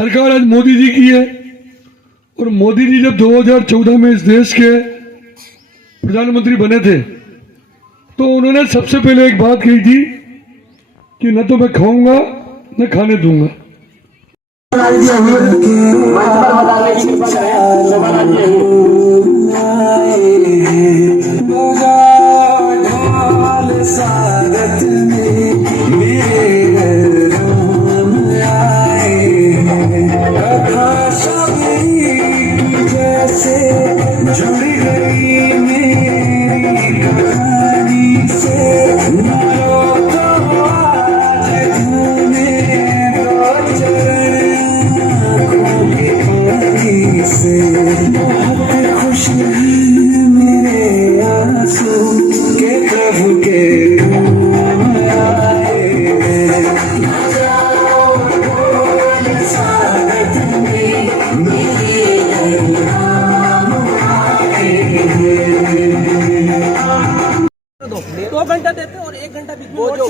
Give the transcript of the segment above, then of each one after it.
सरकार आज मोदी जी की है और मोदी जी जब 2014 में इस देश के प्रधानमंत्री बने थे तो उन्होंने सबसे पहले एक बात कही थी कि न तो मैं खाऊंगा न खाने दूंगा।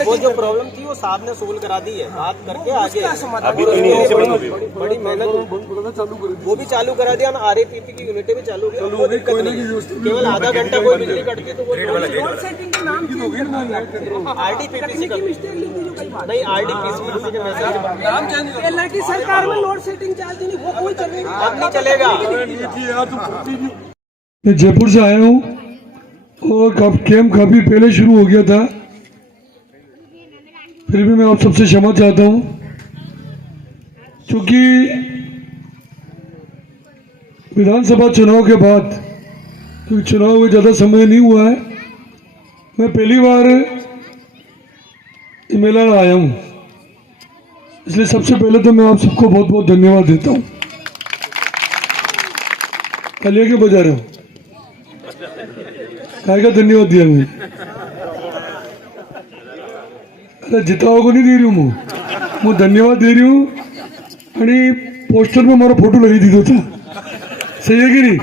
वो जो प्रॉब्लम थी वो साहब ने सोल्व करा दी है, बात करके आगे अभी बड़ी मेहनत वो भी चालू करा दिया। RAPP की यूनिटें भी चालू हुई, केवल आधा घंटा कोई बिजली कटती तो RDPPC नहीं, RDPPC के मैसेज सरकार में लोड सेटिंग चलती नहीं, वो कोई चलेगा अब नहीं चलेगा। मैं जयपुर से आया हूँ और कैंप काफी पहले शुरू हो गया था, फिर भी मैं आप सबसे क्षमा चाहता हूं क्योंकि विधानसभा चुनाव के बाद, क्योंकि चुनाव में ज़्यादा समय नहीं हुआ है, मैं पहली बार मेला में आया हूं, इसलिए सबसे पहले तो मैं आप सबको बहुत बहुत धन्यवाद देता हूं। कलिया क्यों बजा रहे हो? काय का धन्यवाद दिया मुझे? अरे जिताओ को नहीं दे रही हूँ मैं धन्यवाद दे रही हूँ। आणि पोस्टर में मारा फोटो लगी दीदो था, सही है कि नहीं?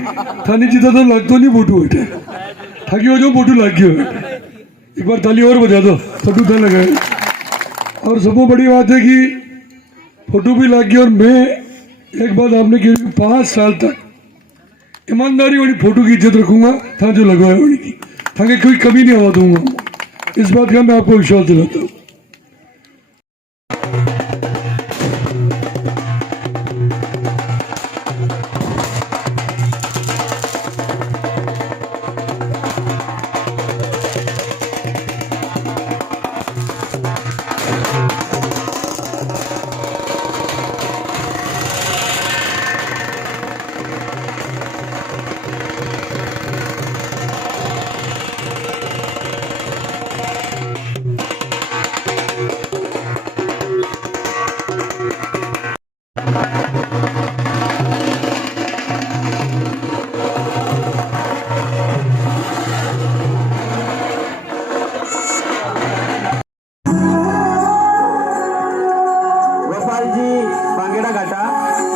थाने जीता तो लगता नहीं फोटो बेटे, थाकी हो जाओ फोटो लग गया। एक बार ताली और बजा दो, फोटो था लगा। और सबसे बड़ी बात है कि फोटो भी लग गया और मैं एक बात आपने कही 5 साल तक ईमानदारी वाली फोटो की इज्जत रखूंगा, था जो लगवाया वाली की, ताकि कोई कमी नहीं आवा दूंगा। इस बात का मैं आपको विश्वास दिलाता हूँ।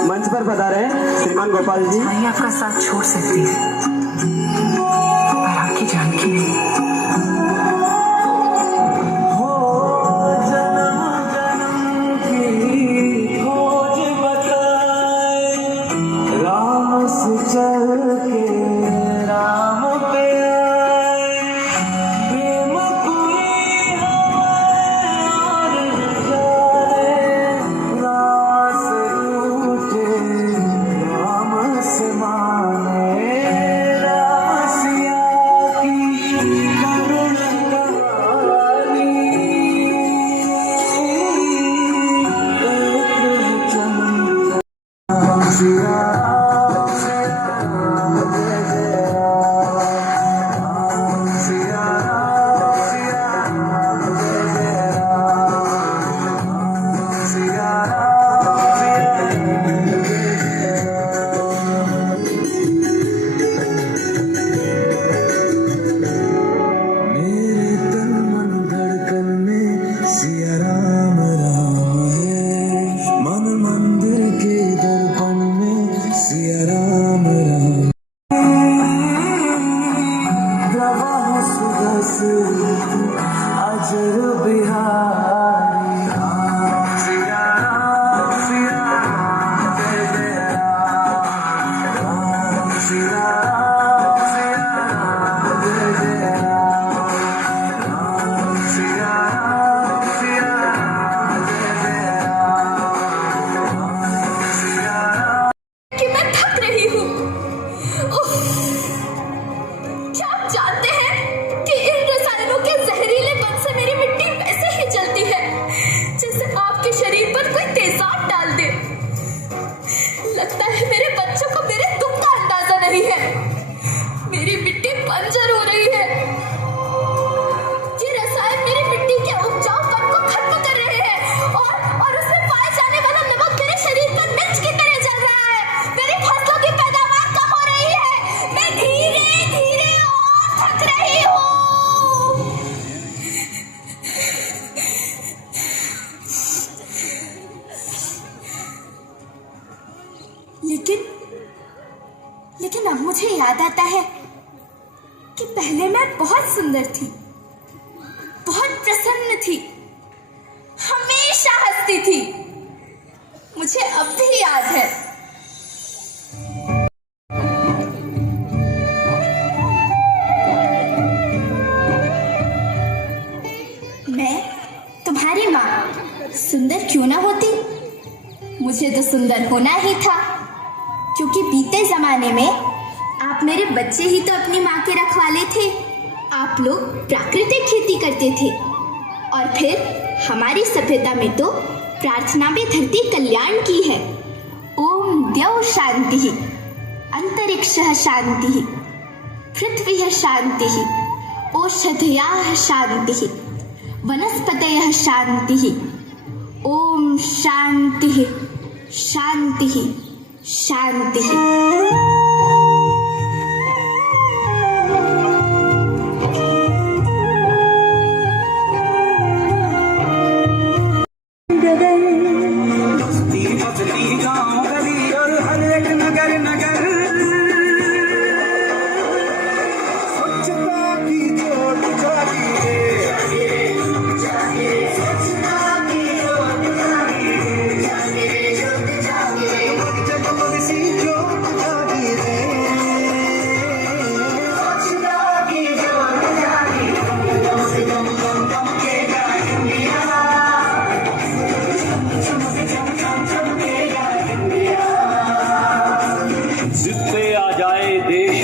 मंच पर पधारे श्रीमान गोपाल जी। मैं आपका साथ छोड़ सकती है पर आपकी जान की नहीं। याद आता है कि पहले मैं बहुत सुंदर थी, बहुत प्रसन्न थी, हमेशा हंसती थी। मुझे अब भी याद है। मैं तुम्हारी माँ सुंदर क्यों ना होती, मुझे तो सुंदर होना ही था, क्योंकि बीते जमाने में आप मेरे बच्चे ही तो अपनी माँ के रखवाले थे। आप लोग प्राकृतिक खेती करते थे और फिर हमारी सभ्यता में तो प्रार्थना में धरती कल्याण की है। ओम द्यौ शांति, अंतरिक्षः शांति, पृथ्वी शांति, औषधयः शांति, वनस्पतयः शांति। ओम शांति शांति शांति।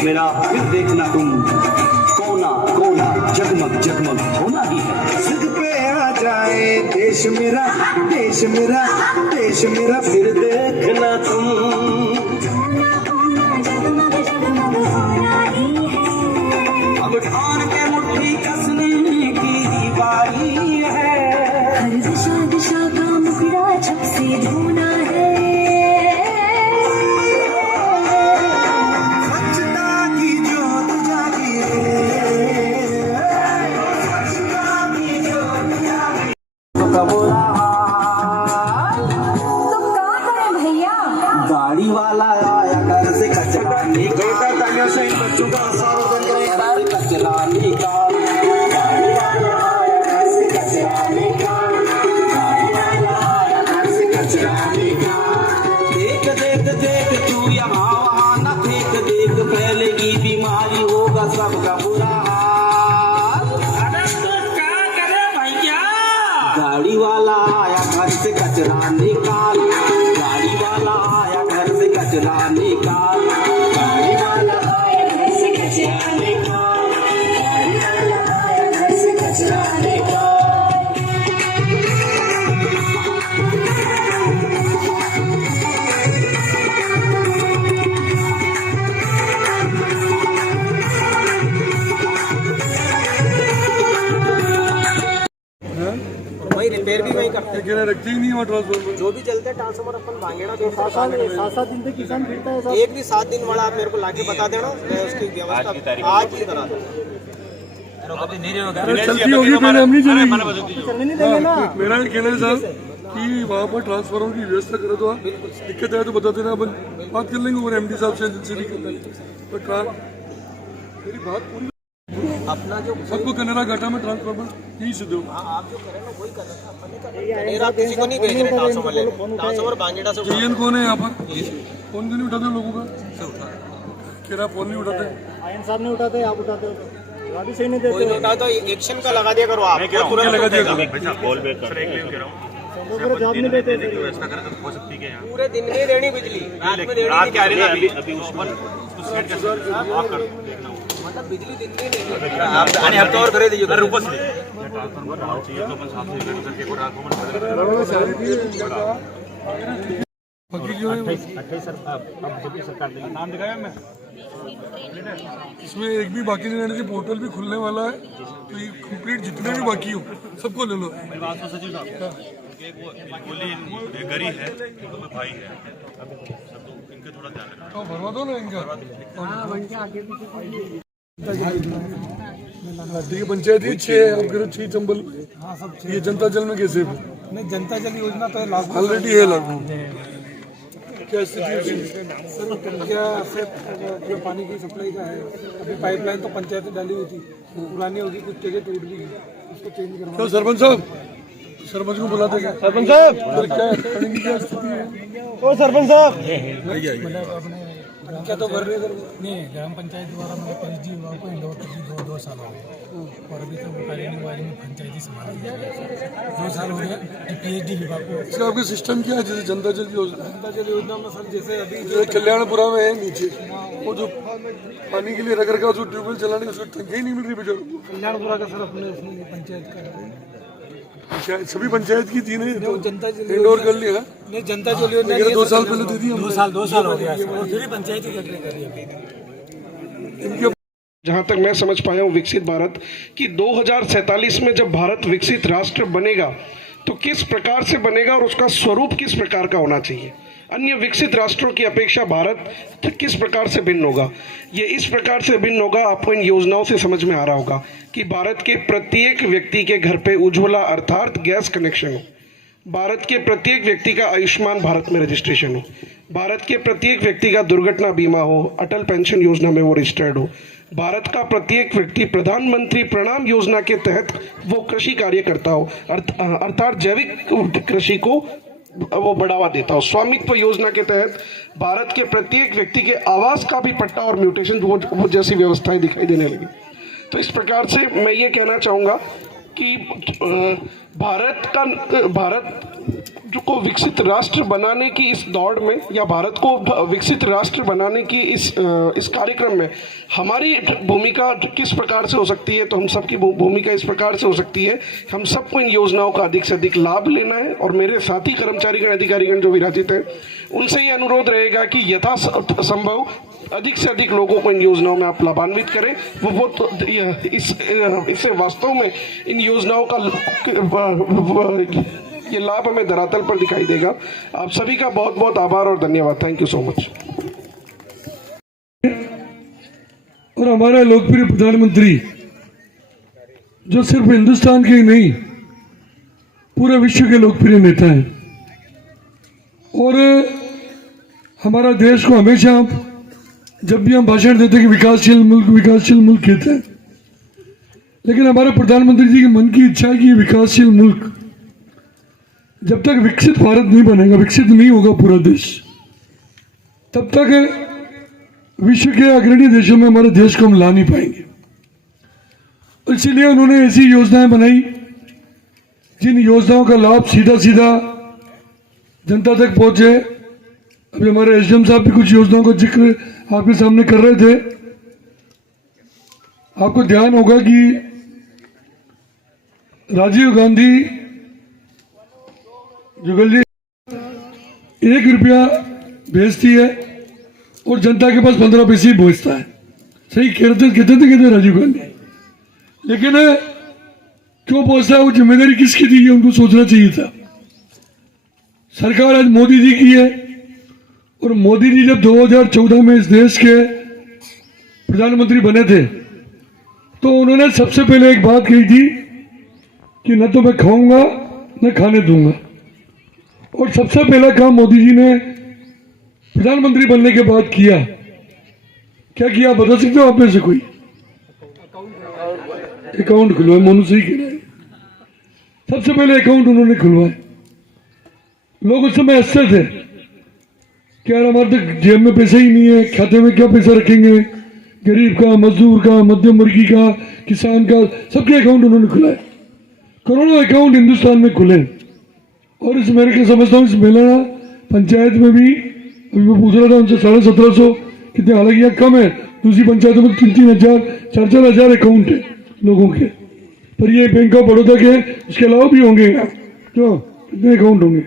मेरा फिर देखना तुम, कोना कोना जगमग जगमग होना ही है। सिद्ध पे आ जाए देश मेरा, देश मेरा, देश मेरा, फिर देखना तुम। अब ठान के मुट्ठी कसने की बारी है, हर दिशा दिशा का मुखड़ा छप से धोना है। गाड़ी वाला आया घर से कचरा निकाल, बच्चों का कचरा निकाल। गाड़ी वाला आया घर से कचरा निकाल, गाड़ी वाला आया घर से कचरा निकाल। देख देख देख तू यहाँ वहाँ न फेंक, देख फैलेगी बीमारी, होगा सबका बुरा हाल। अरे तो क्या करे भैया? गाड़ी वाला आया घर से कचरा निकाल, गाड़ी वाला आया घर से कचरा निकाल, गाड़ी वाला आया घर से कचरा निकाल, गाड़ी वाला आया घर से कचरा निकाल। वही रिपेयर भी वही करते हैं, लेकिन रखते ही नहीं वहाँ ट्रांसफार्मर। जो भी चलते हैं ट्रांसफार्मर अपन भांगेड़ा के 7 दिन से किसान फिरता है। एक भी 7 दिन वाला आप मेरे को लाके बता देना, मैं उसकी व्यवस्था आज ही करा दूँ। अरे चलती होगी पहले, हम नहीं चलेगी। चलने नहीं देंगे ना। मेरा ये कहना है साहब कि वहाँ पर ट्रांसफार्मर की व्यवस्था करे तो आप दिक्कत है तो बता देना, अपन बात कर लेंगे और MD साहब से एजेंसी भी कर लेंगे। पर मेरी बात पूरी, अपना जो सबको कनेरा घाटा में ट्रांसफार्मर यही सिद्ध हो। आप जो करें ना वही कर रहे हैं, अपन नहीं कर रहे। मेरा किसी को नहीं भेज रहे ट्रांसफार्मर लेने, ट्रांसफार्मर भांगेड़ा से JN कौन है यहाँ पर? फोन क्यों नहीं उठाते लोगों का? केरा फोन नहीं उठाते, आयन साहब नहीं उठाते, आप उठाते हो तो गाड़ी सही नहीं कोई देते। नहीं उठा तो एक्शन का लगा दिया करो आप, तुरंत लगा दिया उठेगा। करो। जवाब नहीं देते। पूरे दिन में देनी बिजली, रात में देनी नहीं। मतलब बिजली दिन में नहीं आप तो और खरीद दीजिए। इसमें एक भी बाकी नहीं रहने से पोर्टल भी खुलने वाला है, तो ये कंप्लीट जितने भी बाकी हो सबको ले लो। गरीब है, भाई है, इनके थोड़ा ध्यान रखना। तो भरवा दो ना इनका। देखिए पंचायती 6 चंबल, ये जनता जल में कैसे? नहीं, जनता जल योजना तो लागू ऑलरेडी है लागू। क्या स्थिति है उसकी? सर टंकिया से जो पानी की सप्लाई का है, अभी पाइपलाइन तो पंचायत ने डाली हुई थी, पुरानी होगी, कुछ जगह टूट भी गई, उसको चेंज करवा। तो सरपंच साहब, सरपंच को बुलाते क्या? सरपंच साहब, क्या पानी की क्या स्थिति है? ओ सरपंच साहब, मतलब अपने टंकिया तो भर रहे नहीं, ग्राम पंचायत द्वारा मतलब पीएचडी विभाग को इंडोर कर दो साल हो गए, और अभी तक वायरिंग वायरिंग पंचायती संभाल 2 साल हो गया पीएचडी विभाग को। इसका आपका सिस्टम क्या है? जैसे जनता जल योजना, जनता जल योजना में सर जैसे अभी जो कल्याणपुरा में है नीचे, वो जो पानी के लिए रगड़ का जो ट्यूबवेल चलाने की उसको टंकी ही नहीं मिल रही बेचारों को। कल्याणपुरा का सर अपने उसमें पंचायत का सभी पंचायत की 3 है, तो जनता जल इंडोर कर लिया। नहीं, जनता जल योजना 2 साल पहले दे दी। 2 साल हो गया, फिर पंचायत ही कर रही है। जहां तक मैं समझ पाया हूँ विकसित भारत कि 2047 में जब भारत विकसित राष्ट्र बनेगा तो किस प्रकार से बनेगा और उसका स्वरूप किस प्रकार का होना चाहिए, अन्य विकसित राष्ट्रों की अपेक्षा भारत किस प्रकार से भिन्न होगा, ये इस प्रकार से भिन्न होगा। आपको इन योजनाओं से समझ में आ रहा होगा कि भारत के प्रत्येक व्यक्ति के घर पे उज्ज्वला अर्थात गैस कनेक्शन हो, भारत के प्रत्येक व्यक्ति का आयुष्मान भारत में रजिस्ट्रेशन हो, भारत के प्रत्येक व्यक्ति का दुर्घटना बीमा हो, अटल पेंशन योजना में वो रजिस्टर्ड हो, भारत का प्रत्येक व्यक्ति प्रधानमंत्री प्रणाम योजना के तहत वो कृषि कार्य करता हो, अर्थात जैविक कृषि को वो बढ़ावा देता हो, स्वामित्व योजना के तहत भारत के प्रत्येक व्यक्ति के आवास का भी पट्टा और म्यूटेशन वो जैसी व्यवस्थाएं दिखाई देने लगी। तो इस प्रकार से मैं ये कहना चाहूँगा कि भारत को विकसित राष्ट्र बनाने की इस दौड़ में या भारत को विकसित राष्ट्र बनाने की इस कार्यक्रम में हमारी भूमिका किस प्रकार से हो सकती है, तो हम सबकी भूमिका इस प्रकार से हो सकती है, हम सबको इन योजनाओं का अधिक से अधिक लाभ लेना है। और मेरे साथी कर्मचारीगण अधिकारीगण जो विराजित हैं उनसे ये अनुरोध रहेगा कि यथासंभव अधिक से अधिक लोगों को इन योजनाओं में आप लाभान्वित करें। वो तो इससे वास्तव में इन योजनाओं का ये लाभ हमें धरातल पर दिखाई देगा। आप सभी का बहुत बहुत आभार और धन्यवाद। Thank you so much. और हमारा लोकप्रिय प्रधानमंत्री जो सिर्फ हिंदुस्तान के ही नहीं पूरे विश्व के लोकप्रिय नेता हैं, और हमारा देश को हमेशा जब भी हम भाषण देते हैं कि विकासशील मुल्क कहते हैं, लेकिन हमारे प्रधानमंत्री जी के मन की इच्छा है कि विकासशील मुल्क जब तक विकसित भारत नहीं बनेगा, विकसित नहीं होगा पूरा देश, तब तक विश्व के अग्रणी देशों में हमारे देश को हम ला नहीं पाएंगे। इसलिए उन्होंने ऐसी योजनाएं बनाई जिन योजनाओं का लाभ सीधा सीधा जनता तक पहुंचे। अभी हमारे एसडीएम साहब भी कुछ योजनाओं का जिक्र आपके सामने कर रहे थे। आपको ध्यान होगा कि राजीव गांधी जुगल जी 1 रुपया भेजती है और जनता के पास 15 पैसे ही पहुंचता है। सही कहते थे राजीव गांधी, लेकिन क्यों पहुंचता है, वो जिम्मेदारी किसकी थी ये उनको सोचना चाहिए था। सरकार आज मोदी जी की है, और मोदी जी जब 2014 में इस देश के प्रधानमंत्री बने थे तो उन्होंने सबसे पहले एक बात कही थी कि न तो मैं खाऊंगा न खाने दूंगा। और सबसे पहला काम मोदी जी ने प्रधानमंत्री बनने के बाद किया, क्या किया बता सकते हो आप में से कोई? अकाउंट खुलवाए। मोनू सही कह रहे हैं, सबसे पहले अकाउंट उन्होंने खुलवाए। लोग उस समय हंसते थे कि यार हमारे तक जेब में पैसा ही नहीं है, खाते में क्या पैसा रखेंगे, गरीब का, मजदूर का, मध्यम वर्गीय का, किसान का, सबके अकाउंट उन्होंने खुलाए। करोड़ों अकाउंट हिंदुस्तान में खुले। और इस मेरे को समझता हूँ इस मेला पंचायत में भी अभी मैं पूछ रहा था उनसे 1750 कितने, हालांकि यहाँ कम है, दूसरी पंचायतों में 3-3 हजार 4-4 हजार अकाउंट है लोगों के, पर ये बैंक ऑफ बड़ौदा के इसके अलावा भी होंगे। क्यों, कितने अकाउंट होंगे?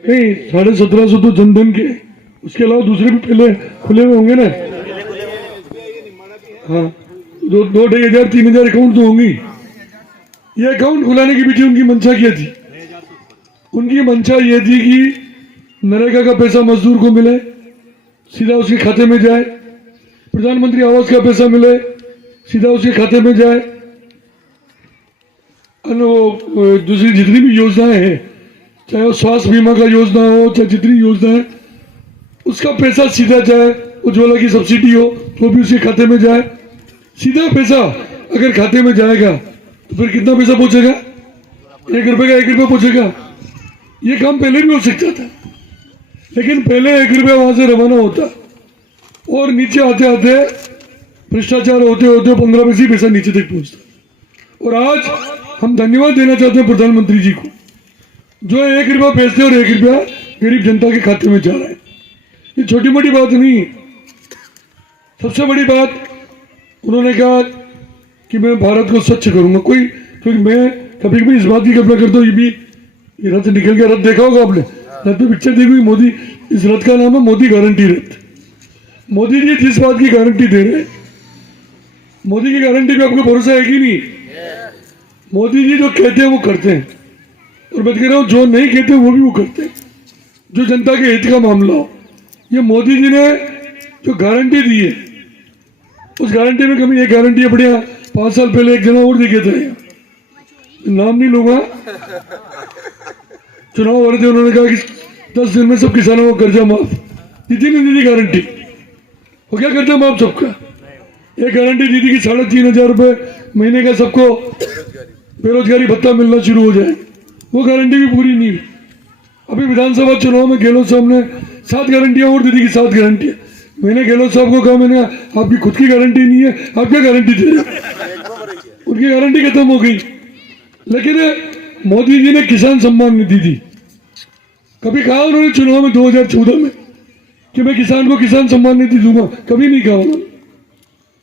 नहीं, 1750 तो जनधन के, उसके अलावा दूसरे भी पहले खुले हुए होंगे ना। हाँ, 2-2,500-3,000 अकाउंट तो होंगे। ये अकाउंट खुलाने के पीछे उनकी मंशा क्या थी? उनकी मंशा ये थी कि नरेगा का पैसा मजदूर को मिले, सीधा उसके खाते में जाए, प्रधानमंत्री आवास का पैसा मिले, सीधा उसके खाते में जाए, दूसरी जितनी भी योजनाएं हैं चाहे वो स्वास्थ्य बीमा का योजना हो, चाहे जितनी योजना है, उसका पैसा सीधा जाए, उज्ज्वला की सब्सिडी हो तो भी उसके खाते में जाए। सीधा पैसा अगर खाते में जाएगा तो फिर कितना पैसा पहुंचेगा? 1 रुपये का 1 रुपया पहुंचेगा। ये काम पहले भी हो सकता था, लेकिन पहले 1 रुपया वहां से रवाना होता और नीचे आते आते भ्रष्टाचार होते होते 15 पैसे ही पैसा नीचे तक पहुंचता। और आज हम धन्यवाद देना चाहते हैं प्रधानमंत्री जी को, जो 1 रुपया भेजते और 1 रुपया गरीब जनता के खाते में जा रहा है। ये छोटी मोटी बात नहीं है। सबसे बड़ी बात उन्होंने कहा कि मैं भारत को स्वच्छ करूंगा। क्योंकि मैं कभी कभी इस बात की कल्पना करता हूँ, ये रथ निकल गया, रथ देखा होगा आपने, रथ में पिक्चर देखी हुई मोदी, इस रथ का नाम है मोदी गारंटी रथ। मोदी जी जिस बात की गारंटी दे रहे हैं, मोदी की गारंटी पे आपको भरोसा है कि नहीं? मोदी जी जो कहते हैं वो करते हैं, और मैं कह रहा हूँ जो नहीं कहते वो भी वो करते हैं, जो जनता के हित का मामला हो। ये मोदी जी ने जो गारंटी दी है उस गारंटी में कमी। एक गारंटी है बढ़िया, 5 साल पहले एक जना और दिखे थे, नाम नहीं लूंगा, चुनाव हो रहे थे, उन्होंने कहा कि 10 दिन में सब किसानों को कर्जा माफ। दी नहीं दी गारंटी? हो गया कर्जा माफ सबका? एक गारंटी दी थी कि 3,500 रुपये महीने का सबको बेरोजगारी भत्ता मिलना शुरू हो जाए, वो गारंटी भी पूरी नहीं हुई। अभी विधानसभा चुनाव में गहलोत साहब ने 7 गारंटियां और दी थी कि 7 गारंटियां। मैंने गहलोत साहब को कहा, मैंने आपकी खुद की गारंटी नहीं है, आप क्या गारंटी दे रहे? उनकी गारंटी खत्म हो गई। लेकिन मोदी जी ने किसान सम्मान निधि दी। कभी कहा उन्होंने चुनाव में 2014 में कि मैं किसान को किसान सम्मान निधि दूंगा? कभी नहीं कहा उन्होंने।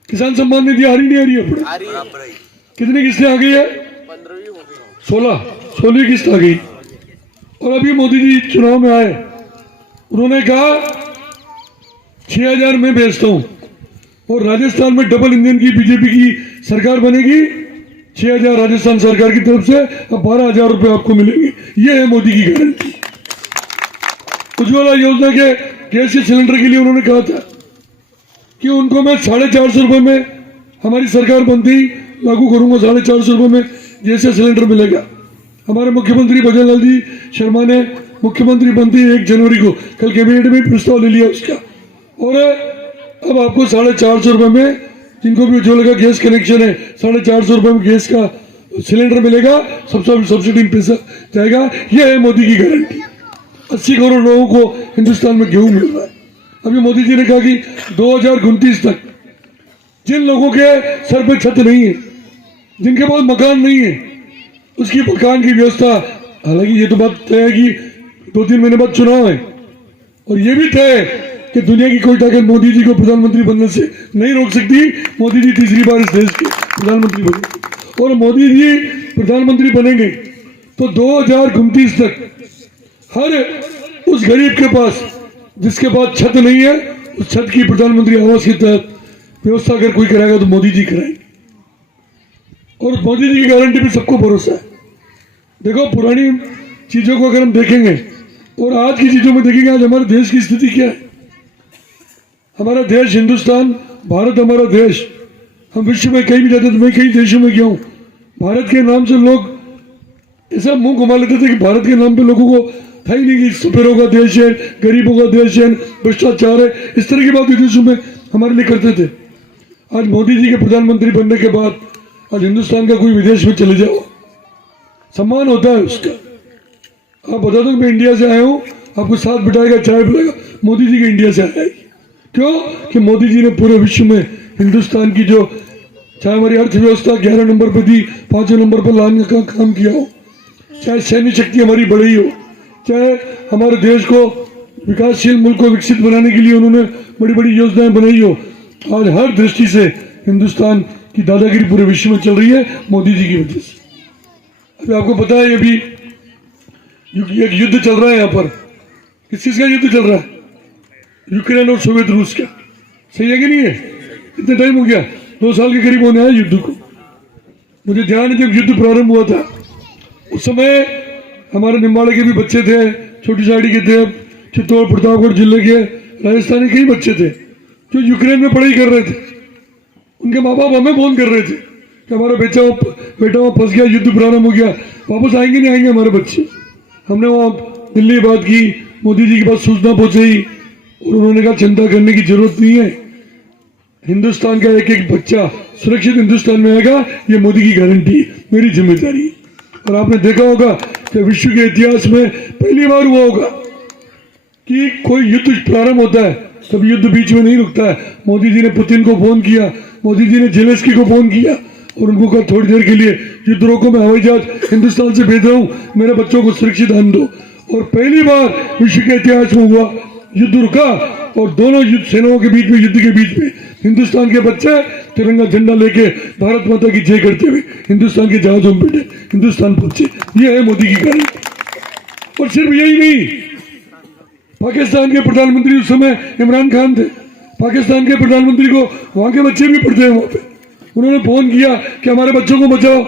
किसान सम्मान निधि आ रही नहीं आ रही है? कितनी किस्तें आ गई है? 16वीं किस्त आ गई। और अभी मोदी जी चुनाव में आए, उन्होंने कहा 6,000 मैं बेचता हूं और राजस्थान में डबल इंजन की बीजेपी की सरकार बनेगी, 6,000 राजस्थान सरकार की तरफ से, अब 12,000 रुपए आपको मिलेंगे। ये है मोदी की गारंटी। उज्ज्वला योजना के गैस के सिलेंडर के लिए उन्होंने कहा था कि उनको मैं 450 रुपए में हमारी सरकार बनते ही लागू करूंगा। 450 रुपए में गैस का सिलेंडर मिलेगा। हमारे मुख्यमंत्री भजन लाल जी शर्मा ने मुख्यमंत्री बनते ही 1 जनवरी को कल कैबिनेट में प्रस्ताव ले लिया उसका, और अब आपको 450 रुपए में, जिनको भी उज्ज्वला का गैस कनेक्शन है, 450 रुपए में गैस का सिलेंडर मिलेगा, सबसे सब्सिडी में पैसा जाएगा। यह है मोदी की गारंटी। 80 करोड़ लोगों को हिंदुस्तान में गेहूं मिल रहा है। अभी मोदी जी ने कहा कि 2029 तक जिन लोगों के सर पे छत नहीं है, जिनके पास मकान नहीं है, उसकी मकान की व्यवस्था, हालांकि ये तो बात तय है कि 2-3 महीने बाद चुनाव है, और ये भी तय है कि दुनिया की कोई ताकत मोदी जी को प्रधानमंत्री बनने से नहीं रोक सकती। मोदी जी तीसरी बार इस देश के प्रधानमंत्री बनेंगे, और मोदी जी प्रधानमंत्री बनेंगे तो 2029 तक हर उस गरीब के पास जिसके पास छत नहीं है, उस छत की प्रधानमंत्री आवास के तहत व्यवस्था अगर कोई कराएगा तो मोदी जी कराएंगे। और मोदी जी की गारंटी पे सबको भरोसा है। देखो, पुरानी चीजों को अगर हम देखेंगे और आज की चीजों में देखेंगे, आज हमारे देश की स्थिति क्या है। हमारा देश हिंदुस्तान, भारत हमारा देश, हम विश्व में कहीं भी जाते थे, मैं कई देशों में गया हूँ, भारत के नाम से लोग ऐसा मुंह घुमा लेते थे कि भारत के नाम पे लोगों को था ही नहीं कि सपेरों का देश है, गरीबों का देश है, भ्रष्टाचार है, इस तरह की बात विदेशों में हमारे लिए करते थे। आज मोदी जी के प्रधानमंत्री बनने के बाद आज हिंदुस्तान का कोई विदेश में चले जाओ, सम्मान होता है उसका। आप बता दो मैं इंडिया से आया हूँ, आपको साथ बिठाएगा, चाय पिलाएगा, मोदी जी के इंडिया से आया है। क्यों? कि मोदी जी ने पूरे विश्व में हिंदुस्तान की जो, चाहे हमारी अर्थव्यवस्था 11 नंबर पर थी, 5वें नंबर पर लाने का काम किया हो, चाहे सैन्य शक्ति हमारी बढ़ी हो, चाहे हमारे देश को विकासशील मुल्क को विकसित बनाने के लिए उन्होंने बड़ी बड़ी योजनाएं बनाई हो, आज हर दृष्टि से हिंदुस्तान की दादागिरी पूरे विश्व में चल रही है मोदी जी की वजह से। अभी आपको पता है, अभी एक युद्ध चल रहा है यहाँ पर। किस चीज का युद्ध चल रहा है? यूक्रेन और सोवियत रूस का। सही है कि नहीं है? इतना टाइम हो गया, 2 साल के करीब होने आया युद्ध को। मुझे ध्यान है जब युद्ध प्रारंभ हुआ था, उस समय हमारे निम्बाड़े के भी बच्चे थे, छोटी साड़ी के थे, चित्तौड़ प्रतापगढ़ जिले के, राजस्थान के कई बच्चे थे जो यूक्रेन में पढ़ाई कर रहे थे। उनके माँ बाप हमें फोन कर रहे थे कि हमारा बेटा वहाँ फंस गया, युद्ध प्रारंभ हो गया, वापस आएंगे नहीं आएंगे हमारे बच्चे। हमने वहाँ दिल्ली बात की, मोदी जी के पास सूचना पहुंचाई और उन्होंने कहा चिंता करने की जरूरत नहीं है, हिंदुस्तान का एक एक बच्चा सुरक्षित हिंदुस्तान में आएगा, ये मोदी की गारंटी है, मेरी जिम्मेदारी है। और आपने देखा होगा कि विश्व के इतिहास में पहली बार हुआ होगा कि कोई युद्ध प्रारंभ होता है तब युद्ध बीच में नहीं रुकता है। मोदी जी ने पुतिन को फोन किया, मोदी जी ने जेलेंस्की को फोन किया और उनको कहा थोड़ी देर के लिए युद्ध रोको, मैं हवाई जहाज हिंदुस्तान से भेज रहा हूँ, मेरे बच्चों को सुरक्षित आने दो। और पहली बार विश्व के इतिहास में हुआ, युद्ध रुका और दोनों युद्ध सेनाओं के बीच में, युद्ध के बीच में हिंदुस्तान के बच्चे तिरंगा झंडा लेके भारत माता की जय करते हुए हिंदुस्तान के जहाजों में बैठे हिंदुस्तान पहुंचे। ये है मोदी की गारंटी। और सिर्फ यही नहीं, पाकिस्तान के प्रधानमंत्री उस समय इमरान खान थे, पाकिस्तान के प्रधानमंत्री को वहां के बच्चे भी पढ़ते हैं वहां पे, उन्होंने फोन किया कि हमारे बच्चों को बचाओ।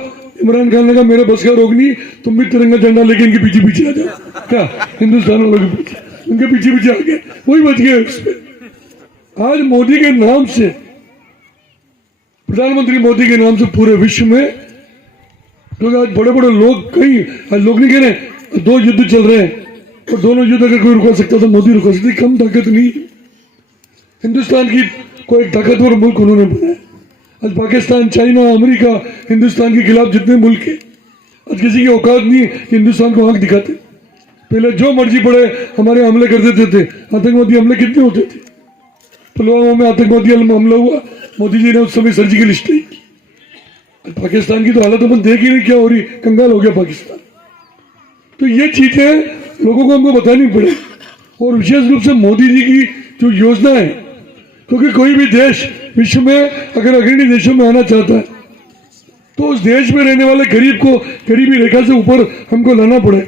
इमरान खान ने कहा मेरे बस का रोक नहीं, तुम भी तिरंगा झंडा लेके इनके पीछे पीछे आ जाओ। क्या हिंदुस्तान वालों के पीछे, उनके पीछे पीछे आ गए, वही बच गए उसमें। आज मोदी के नाम से, प्रधानमंत्री मोदी के नाम से पूरे विश्व में, क्योंकि आज बड़े बड़े लोग, कई आज लोग नहीं कह रहे दो युद्ध चल रहे हैं और दोनों युद्ध अगर कोई रुका सकता तो मोदी रुका सकती, कम ताकत नहीं। हिंदुस्तान की कोई एक ताकतवर मुल्क उन्होंने बनाया। आज पाकिस्तान, चाइना, अमेरिका हिंदुस्तान के खिलाफ जितने मुल्क है, आज किसी की औकात नहीं है कि हिंदुस्तान को आंख दिखाते। पहले जो मर्जी पड़े हमारे हमले कर देते थे, आतंकवादी हमले कितने होते थे। पुलवामा में आतंकवादी हमला हुआ, मोदी जी ने उस समय सर्जिकल स्ट्राइक की। पाकिस्तान की तो हालत अपन देख ही नहीं क्या हो रही, कंगाल हो गया पाकिस्तान। तो ये चीजें लोगों को हमको बतानी पड़े, और विशेष रूप से मोदी जी की जो योजना है, क्योंकि कोई भी देश विश्व में अगर अग्रणी देशों में आना चाहता है तो उस देश में रहने वाले गरीब को गरीबी रेखा से ऊपर हमको लाना पड़े,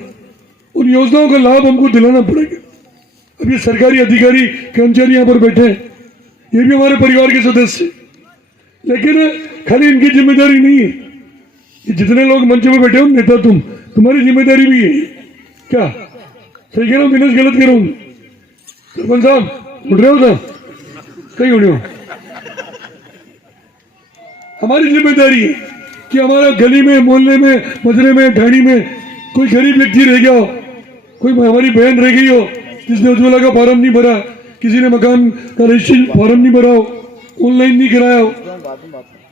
उन योजनाओं का लाभ हमको दिलाना पड़ेगा। अब ये सरकारी अधिकारी कर्मचारी यहाँ पर बैठे हैं, ये भी हमारे परिवार के सदस्य, लेकिन खाली इनकी जिम्मेदारी नहीं है, ये जितने लोग मंच में बैठे हो नेता, तुम्हारी जिम्मेदारी भी है। क्या सही कह रहा हूँ दिनेश, गलत कह रहा हूँ? सरपंच साहब उठ रहे हो साहब, कहीं उड़े हो? हमारी जिम्मेदारी है कि हमारा गली में, मोहल्ले में, मजरे में, ढाणी में कोई गरीब व्यक्ति रह गया हो, कोई हमारी बहन रह गई हो जिसने उज्ज्वला का फॉर्म नहीं भरा, किसी ने मकान का रजिस्ट्रेशन फॉर्म नहीं भरा हो, ऑनलाइन नहीं कराया हो,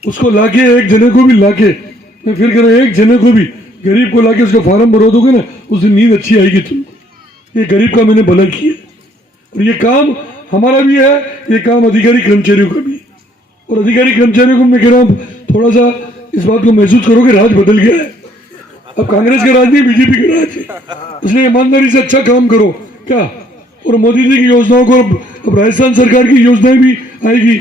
उसको लाके, एक जने को भी लाके, मैं फिर कह रहा हूं, एक जने को भी गरीब को लाके उसका फॉर्म भरो दोगे ना, उस दिन नींद अच्छी आएगी तुमको। ये गरीब का मैंने भला किया, और ये काम हमारा भी है, ये काम अधिकारी कर्मचारियों का भी है। और अधिकारी कर्मचारियों को मैं कह रहा हूँ थोड़ा सा इस बात को महसूस करो कि राज बदल गया है, अब कांग्रेस का राज नहीं, बीजेपी का राज है, इसलिए ईमानदारी से अच्छा काम करो। क्या, और मोदी जी की योजनाओं को, अब राजस्थान सरकार की योजनाएं भी आएगी,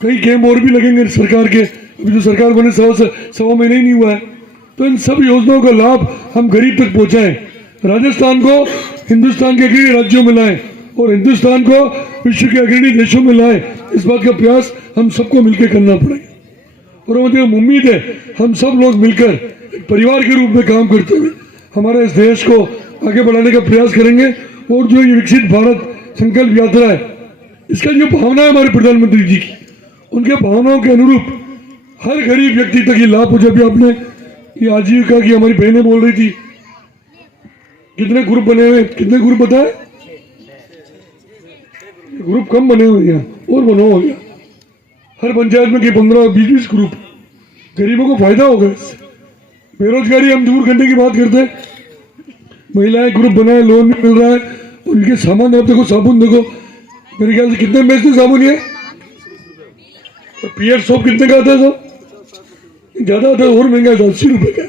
कई कैंप और भी लगेंगे सरकार के, अभी जो सरकार बने सवा महीने ही नहीं हुआ है, तो इन सब योजनाओं का लाभ हम गरीब तक पहुंचाएं, राजस्थान को हिंदुस्तान के अग्रणी राज्यों में लाएं और हिंदुस्तान को विश्व के अग्रणी देशों में लाएं, इस बात का प्रयास हम सबको मिलकर करना पड़ेगा। और मुझे उम्मीद है हम सब लोग मिलकर एक परिवार के रूप में काम करते हुए हमारे इस देश को आगे बढ़ाने का प्रयास करेंगे। और जो ये विकसित भारत संकल्प यात्रा है, इसका जो भावना है हमारे प्रधानमंत्री जी की, उनके भावनाओं के अनुरूप हर गरीब व्यक्ति तक ये लाभ हो। जब भी आपने ये आजीविका की, हमारी बहनें बोल रही थी कितने ग्रुप बने हुए, कितने ग्रुप बताए? ग्रुप कम बने हुए हैं और बनो हो गया, हर पंचायत में 15-20 ग्रुप, गरीबों को फायदा होगा इससे। बेरोजगारी हम दूर करने की बात करते हैं, महिलाएं ग्रुप बनाए, लोन नहीं मिल रहा है, उनके सामान आप देखो, साबुन देखो, मेरे ख्याल से कितने बेचते साबुन ये, और पियर सोप कितने का आता है? सब ज्यादा आता है, और महंगा था, 80 रुपए का।